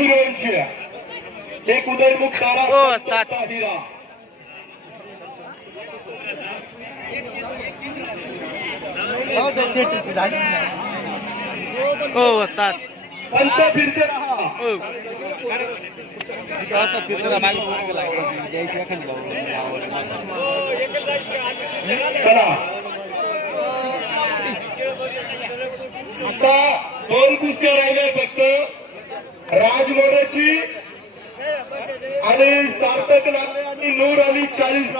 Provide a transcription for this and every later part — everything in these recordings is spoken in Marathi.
सूर्यवंशी एक उदयमुख तारा हो, असतात. हिरा हो वस्तात पंच फिरते राहा हो चला आता दोन कुस्त्या राहिल्या फक्त राज मोरेची आणि सार्थक नागरे आणि नूर अली चाळीस.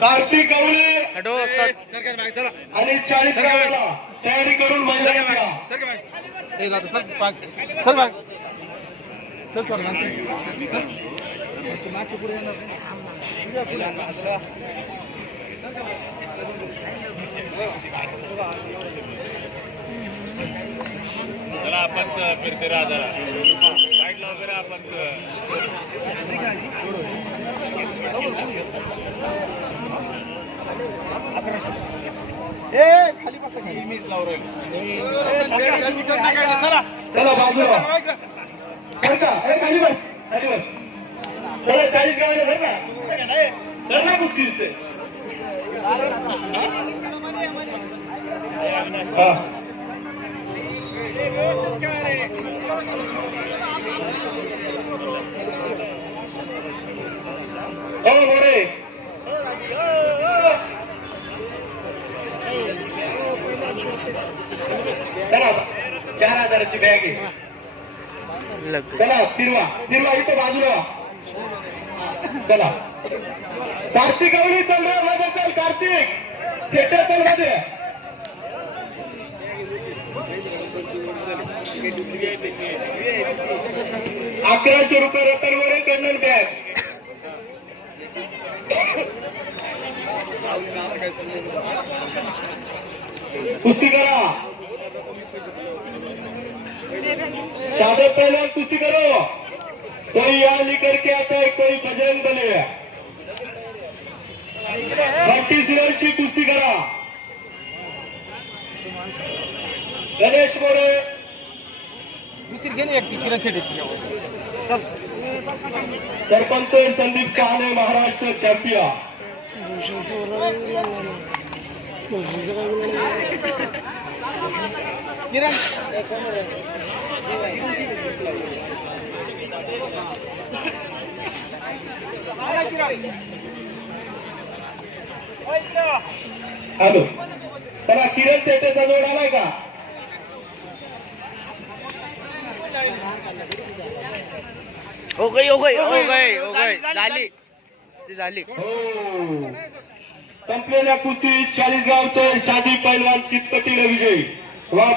कार्तिक गवळे आणि चाळीस तयारी करून या. चला आपण फिरते जरा साईडला वगैरे आपण चला बाजूला चला चाळीस गावाला धर ना धर ना कुस्ती दिसते हा हो चार हजाराची बॅग आहे लग चला फिरवा फिरवा इथं बाजूला व्हा. चला. कार्तिक अवली चल रे मध्ये चल कार्तिक. थिएटर चलमध्ये. अकराशे रुपये रक्कम वर कन्नड बॅग कुस्ती करा. साधे पहिल्या कुस्ती करो. कोई यहाँ लेकर के आता है कोई बजरंग बने। बंटी सिरलची कुस्ती करा। गणेश मोरे सरपंच संदीप चहाने महाराष्ट्र चॅम्पियन हॅलो चला किरण पेटेचा जोड आलाय का? हो गई हो गई हो गई हो गई झाली ती झाली. हो. संपलेल्या कुस्तीत चाळीस गावचे शादी पैलवान चितपटीला विजयी. वा